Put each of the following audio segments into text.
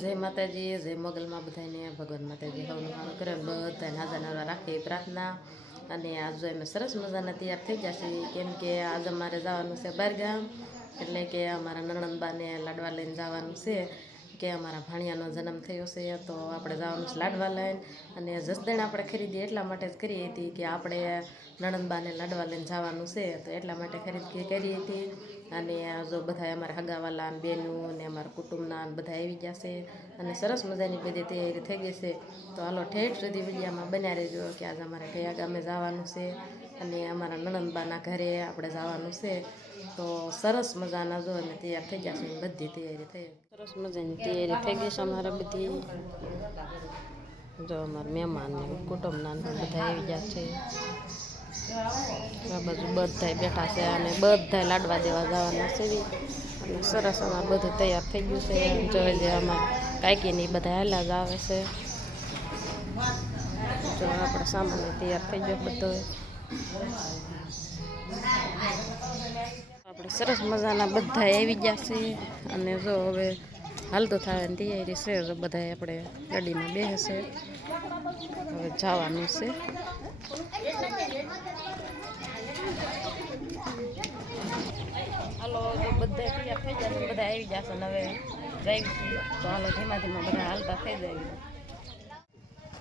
જય માતાજી, જય મોગલમાં બધાને ભગવાન માતાજી હવનું સારું કરે બધાને હાજર નવરા રાખે પ્રાર્થના. અને આજ અમે સરસ મજાના તૈયાર થઈ જશે, કેમ કે આજ અમારે જવાનું છે બહારગામ, એટલે કે અમારા નણંદબાને લાડવા લઈને જવાનું છે, કે અમારા ભાણિયાનો જન્મ થયો છે તો આપણે જવાનું છે લાડવા લઈને. અને જસદણ આપણે ખરીદી એટલા માટે જ કરી હતી કે આપણે નણંદબાને લાડવા લઈને જવાનું છે, તો એટલા માટે ખરીદી કરી હતી. અને જો બધા અમારા હગાવાલા બેનું ને અમારા કુટુંબના બધા આવી જશે, અને સરસ મજાની બધી તૈયારી થઈ ગઈ છે. તો હાલો ઠેઠ સુધી વિડીયામાં બન્યા રહેજો કે આજે અમારે કયા ગામે જવાનું છે અને અમારા નણંદબાના ઘરે આપણે જવાનું છે. તો સરસ મજાના જો અમે તૈયાર થઈ જશે, બધી તૈયારી થઈ સરસ મજાની તૈયારી થઈ ગઈ છે અમારે બધી. જો અમારા મહેમાન ને કુટુંબના બધા આવી ગયા છે. આ બાજુ બધા બેઠા છે અને બધા લાડવા દેવા જવાના છે. અને સરસ અમારે બધું તૈયાર થઈ ગયું છે. જોઈ લે અમારે કાંઈકીની બધા હેલા જ આવે છે. જો આપણે સામાન્ય તૈયાર થઈ ગયો બધો. આપણે સરસ મજાના બધા આવી ગયા છે. અને જો હવે હાલતો થવાની તૈયારી છે. તો બધા આપણે ગાડીમાં બેસે હવે જવાનું છે. હાલો જો બધા તૈયાર થઈ જશે, બધા આવી જશે ને હવે જઈશું. તો હાલો ધીમા ધીમા બધા હાલતા થઈ જાય.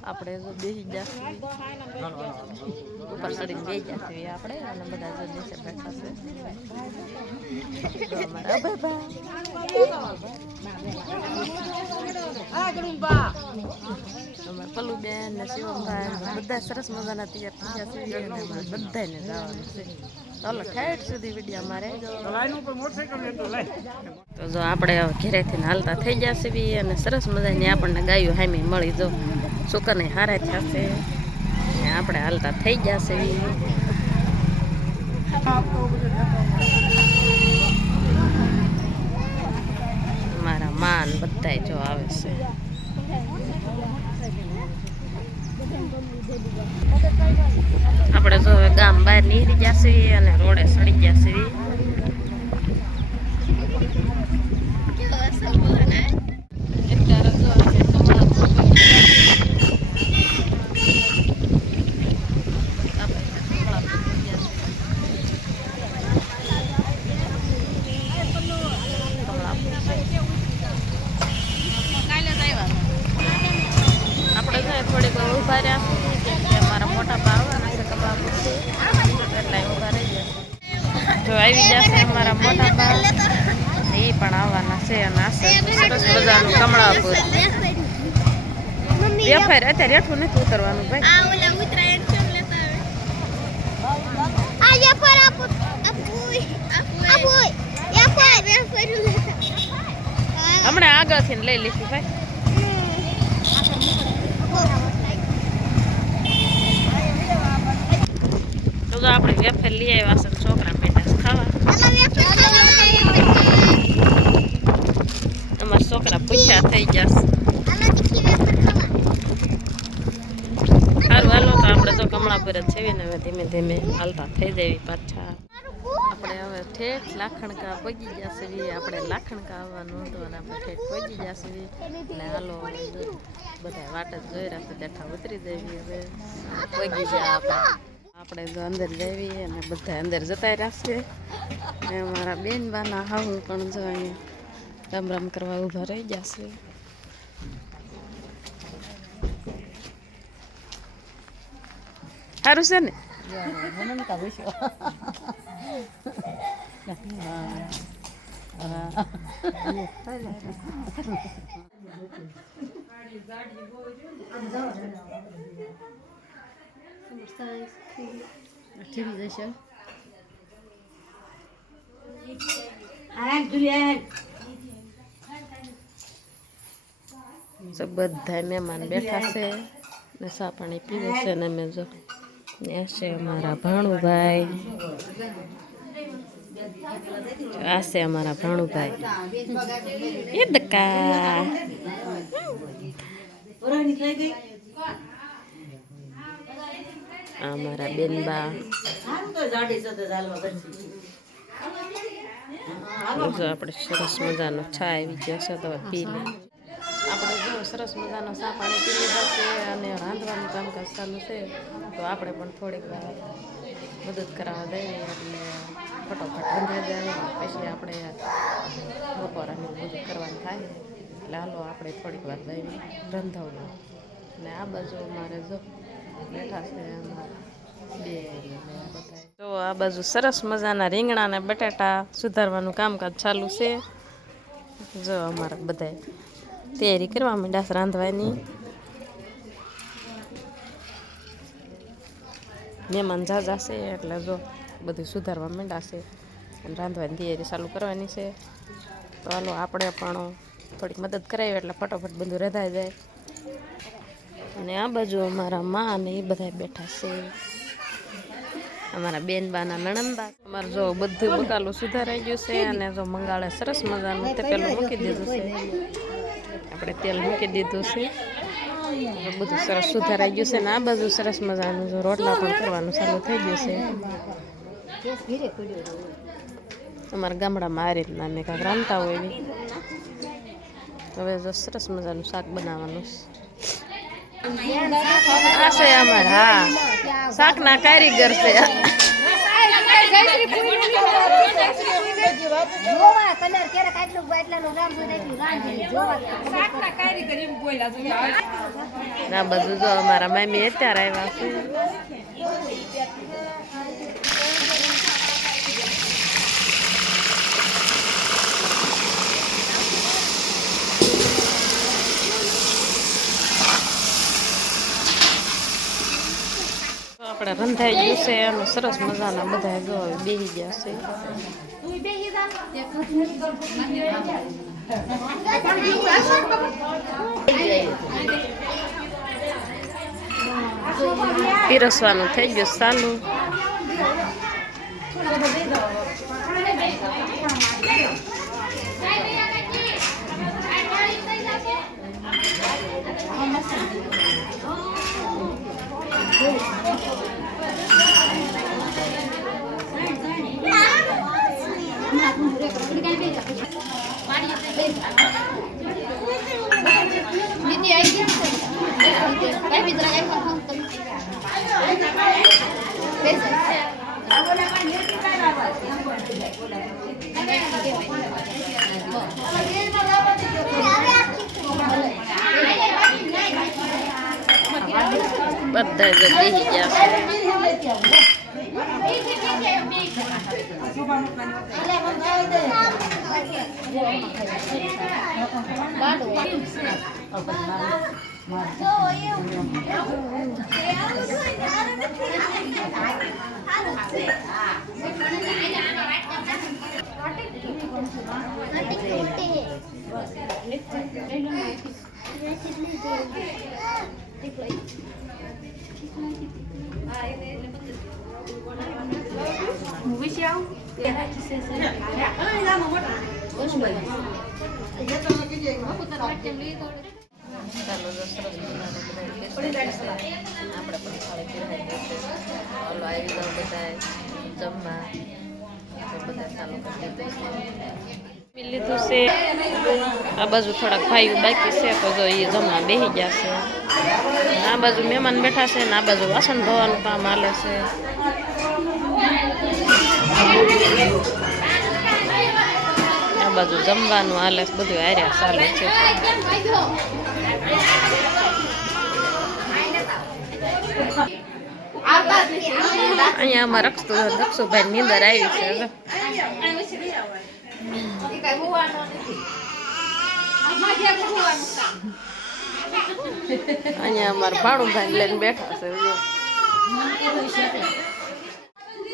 આપણે જો બેસી જશે ઉપર ચડીને બેસી જશે આપણે, અને બધા જો નીચે બેઠા છે. અમારા પલ્લુબેન ને શિવમભાઈ બધા સરસ મજાના તૈયાર થઈ જશે. બધાને જવાનું છે. ચાલો ઠેઠ સુધી વિડીયો અમારે. તો જો આપણે ઘેરેથી હાલતા થઈ જશે અને સરસ મજાની આપણને ગાયું હામી મળી. જો સુકરને હારા થશે ને આપણે હાલતા થઈ જશે. મારા માન બધા જો આવે છે. આપણે જો ગામ બહાર નીકળી જશે અને રોડે સડી જશે. થોડીક ઊભા રહ્યા છે, કેમ કે અમારા મોટા બા આવવાના છે કબાબુર છે, એટલે ઊભા રહી જશે. તો આવી જશે અમારા મોટા બા, એ પણ આવવાના છે. અને આ સરસ મજાનું કમળાપુર વેફર અત્યારે હેઠું નથી ઉતરવાનું ભાઈ. હમણાં આગળથી લઈ લઈશું ભાઈ. તો આપણે વેફર લઈ આવ્યા છે, છોકરા બેટા ખાવા. અમારા છોકરા પૂછ્યા થઈ જશે. સારું હાલો, તો આપણે જો કમળાપુર જ છે ને હવે ધીમે ધીમે હાલતા થઈ જાય પાછા. આપણે હવે ઠેઠ લાખણકા પગી જશે. આપણે લાખણકા આવવાનું હતું અને આપણે ઠેઠ પગી જશે. ને હાલો બધા વાટ જ જોઈ રહ્યા છે, બેઠા ઉતરી જઈએ હવે પગી જાય. આપણે જો અંદર જઈએ અને બધા અંદર જતા રહેશે. ને અમારા બેન બાના હાવું પણ જો અહીંયા રામ રામ કરવા ઊભા રહી જશે. સારું છે ને? બધા મહેમાન બેઠા છે ને ચા પાણી પીવે છે. ને અમે જો ને છે અમારા ભાણુભાઈ, આ છે અમારા ભાણુભાઈ એ દકા. અમારા બેનબા જો આપણે સરસ મજાનો છા આવી ગયો છે, તો પી લે. આપણે જો સરસ મજાનો ચા પાણી પી લીધા છે અને રાંધવાનું કામકાજ ચાલુ છે, તો આપણે પણ થોડીક વાર મદદ કરાવવા દઈએ એટલે ફટોફટ રંધાઈ જાય. પછી આપણે બપોરાનું બધું કરવાનું થાય, એટલે હાલો આપણે થોડીક વાર દઈને રંધાવીએ. અને આ બાજુ અમારે જો બેઠા છે અમારા બે બધા. તો આ બાજુ સરસ મજાના રીંગણા અને બટાટા સુધારવાનું કામકાજ ચાલુ છે. જો અમારા બધા તૈયારી કરવા માંડ્યા રાંધવાની. મહેમાન ઝાઝા છે એટલે જો બધું સુધારવા માંડ્યા છે અને રાંધવાની તૈયારી ચાલુ કરવાની છે. તો હાલો આપણે પણ થોડીક મદદ કરાવીએ એટલે ફટોફટ બધું રંધાઈ જાય. અને આ બાજુ અમારા માં અને એ બધા બેઠા છે, અમારા બેનબાના નણંદબા. અમારે જો બધું બકાલું સુધારાઈ ગયું છે અને જો મંગાળે સરસ મજાનું તે પેલું મૂકી દીધું છે. આપણે તેલ મૂકી દીધું છે, બધું સરસ સુધારાઈ ગયું છે. ને આ બાજુ સરસ મજાનું જો રોટલા પણ કરવાનું ચાલુ થઈ ગયું છે. અમારા ગામડામાં આ રીતના અમે કાંઈક રાંધતા હોય. હવે જો સરસ મજાનું શાક બનાવવાનું આ છે અમારા. હા, શાકના કારીગર છે. ના બધું જો અમારા મામી અત્યારે આવ્યા છે. આપણે રંધાઈ ગયું છે અને સરસ મજાના બધા જો બેસી ગયા છે. પીરસવાનું થઈ ગયું ચાલુ. બધા જ બેસી ગયા છે. ચાલો સરસ આપણે પણ થાળી પીરાઈ ગયું છે. હાલો આવી જાઓ બધા જમવા. બધા ચાલુ કરી લીધું છે. આ બાજુ થોડાક ભાઈઓ બાકી છે તો જો એ જમવા બેસી ગયા છે. આ બાજુ મહેમાન બેઠા છે ને આ બાજુ વાસણ ધોવાનું કામ હાલે છે. આ બાજુ જમવાનું હાલે બધું હાર્યા ચાલે છે. અહીંયા આમાં રક્ષુભાઈ નીંદર આવી છે. અહીંયા અમારા ભાણુભાઈ લઈને બેઠા છે.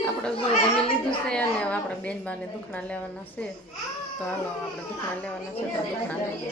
આપણે જમી લીધું છે અને આપણે બેનબાને દુખણા લેવાના છે, તો હાલો આપણે દુખણા લેવાના છે તો દુખણા લઈએ.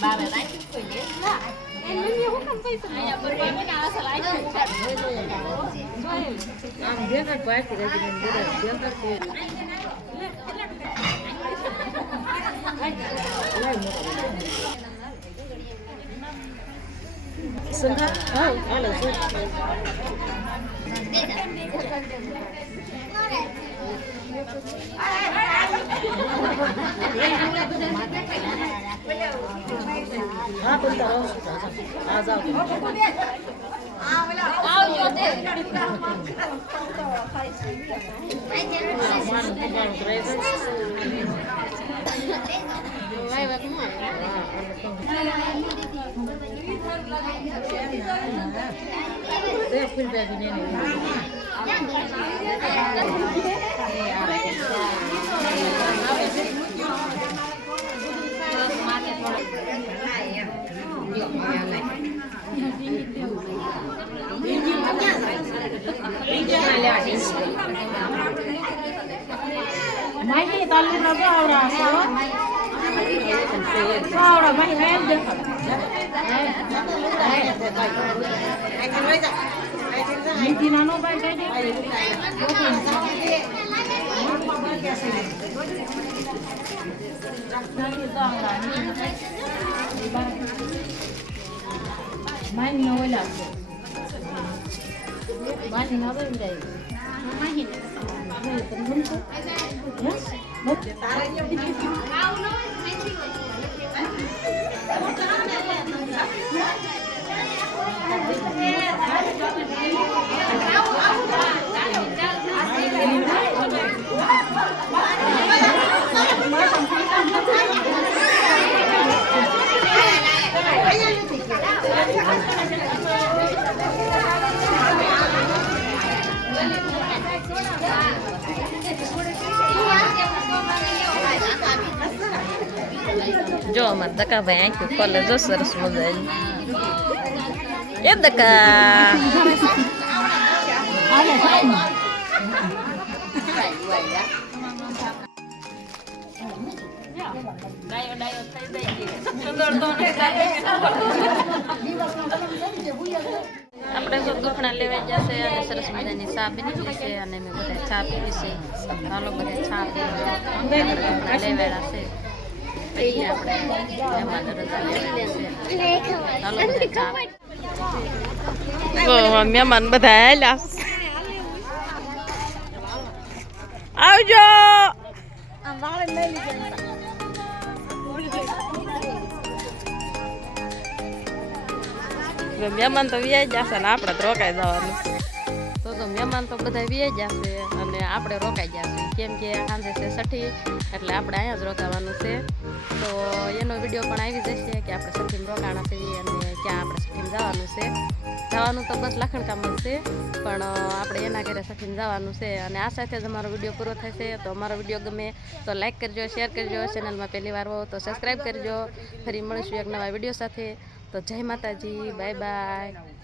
ba mẹ đánh cái gì đó em mới nhiều không thấy sự này bữa mới nào sẽ lại chụp chặt Ang dia kan kuat kita gini dia kan kuat. Sungguh, kalau máy cái tao lên nó vào rồi vào rồi mấy em được thì nó bay cái đấy máy nồi là máy thì nó bên đây máy thì này tính đúng không nhá một જો અમારે ધક્કા ભાઈ આંખ્યું ખોલે જો સરસ મજાની એ ધક્કા આપણે તો દુખણા લેવાઈ જશે અને સરસ મજાની ચા બની છે અને મેં બધા ચા પીવી છે હાલો બધા ચા પી લેવાડા છે પછી આપણે મહેમાન રજા લેવાય છે હાલો બધા ચા મહેમાન બધા હેલા આવજો મહેમાન તો વ્યાઈ જશે ને આપણે તો રોકાઈ જવાનું તો મહેમાન તો બધા વ્યાઈ જશે અને આપણે રોકાઈ જશું કેમ કે સાંજે છે છઠ્ઠી એટલે આપણે અહીંયા જ રોકાવાનું છે તો એનો વિડીયો પણ આવી જશે કે આપણે છઠ્ઠીમાં રોકાણા છીએ અને ક્યાં આપણે છઠ્ઠીમાં જવાનું છે જવાનું તો બસ લખણકામ જ છે પણ આપણે એના ઘરે છઠ્ઠીમાં જવાનું છે અને આ સાથે જ અમારો વિડીયો પૂરો થશે તો અમારો વિડીયો ગમે તો લાઈક કરજો શેર કરજો ચેનલમાં પહેલી વાર હો તો સબસ્ક્રાઈબ કરજો ફરી મળીશું એક નવા વિડીયો સાથે તો જય માતાજી બાય બાય